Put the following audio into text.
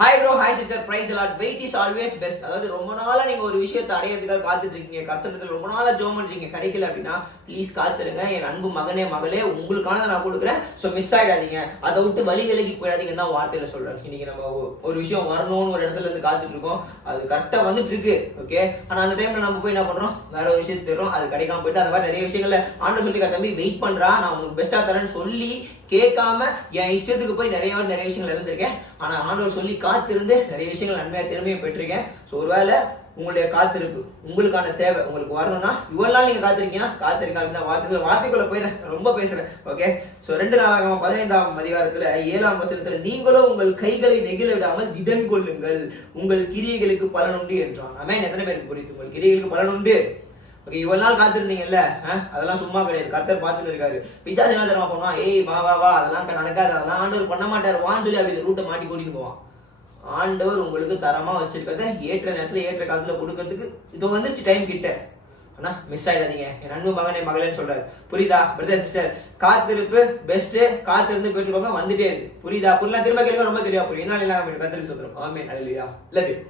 Hi bro, hi sister, praise lord. Wait is always best. அதாவது ரொம்ப நாளா நீங்க ஒரு விஷயத்தை அடையிறதுக்காக காத்துட்டு இருக்கீங்க, கர்த்தரிடத்துல ரொம்ப நாளா ஜெபம் பண்றீங்க, கிடைக்கல அப்படின்னா ப்ளீஸ் காத்துருங்க. என் அன்பு மகனே மகளே, உங்களுக்கானதை நான் கொடுக்குறேன். ஸோ மிஸ் ஆயிடாதீங்க, அதை விட்டு வழி விலகி போயிடாதீங்கன்னு தான் வார்த்தையில சொல்றேன். இன்னைக்கு நம்ம ஒரு விஷயம் வரணும்னு ஒரு இடத்துல இருந்து காத்துட்டு இருக்கோம், அது கரெக்டா வந்துட்டு இருக்கு. ஓகே, ஆனா அந்த டைம்ல நம்ம போய் என்ன பண்றோம், வேற ஒரு விஷயத்தை தரோம், அது கிடைக்காம போயிட்டு அந்த மாதிரி நிறைய விஷயங்கள்ல ஆண்டு சொல்லிருக்காரு, தம்பி வெயிட் பண்றா, நான் உனக்கு பெஸ்டா தரேன்னு சொல்லி கேட்காம என் இஷ்டத்துக்கு போய் நிறைய விஷயங்கள் இழந்திருக்கேன். ஆனா ஆண்டவர் சொல்லி காத்திருந்து நிறைய விஷயங்கள் நன்மையா திறமையும் பெற்றிருக்கேன். ஸோ ஒருவேளை உங்களுடைய காத்திருப்பு உங்களுக்கான தேவை உங்களுக்கு வரணும்னா இவ்வளவு நாள் நீங்க காத்திருக்கீங்கன்னா காத்திருக்க அப்படின்னு வார்த்தைக்குள்ள போயிடுறேன், ரொம்ப பேசுறேன். ஓகே, ஸோ 2 நாளாகமம் 15ஆம் அதிகாரத்துல 7ஆம் வசனத்துல நீங்களும் உங்கள் கைகளை நெகிழ விடாமல் திடன் கொள்ளுங்கள், உங்கள் கிரியைகளுக்கு பலனுண்டு என்றான். ஆமென். எத்தனை பேருக்கு புரியுது? உங்கள் கிரியைகளுக்கு பலனுண்டு. ஓகே, இவ்வளவு நாள் காத்திருந்தீங்கல்ல, அதெல்லாம் சும்மா கிடையாது, கர்த்தர் பார்த்துட்டு இருக்காரு. பிசாசு என்ன தெரியுமா பண்ணுவான், ஏய் வா வா வா, அதெல்லாம் நடக்காது, அதெல்லாம் ஆண்டவர் பண்ண மாட்டாரு வான்னு சொல்லி அப்படி ரூட்டை மாட்டி கூட்டிட்டு போவான். ஆண்டவர் உங்களுக்கு தரமா வச்சிருக்கிறத ஏற்ற நேரத்துல ஏற்ற காலத்துல கொடுக்கறதுக்கு இது வந்துருச்சு டைம் கிட்ட. ஆனா மிஸ் ஆயிடாதீங்க, என் அன்பு மகனே மகளேன்னு சொல்றாரு. புரியுதா பிரதர் சிஸ்டர்? காத்திருப்பு பெஸ்ட், காத்திருந்து பெற்றுக்கோங்க, வந்துட்டே இருக்கு. புரியுதா? புரியல திரும்ப கேளுங்க, ரொம்ப தெரியா புரியும். இதனால கத்திரிக்கு சொல்றோம். ஆமென். அல்லேலூயா. Love you.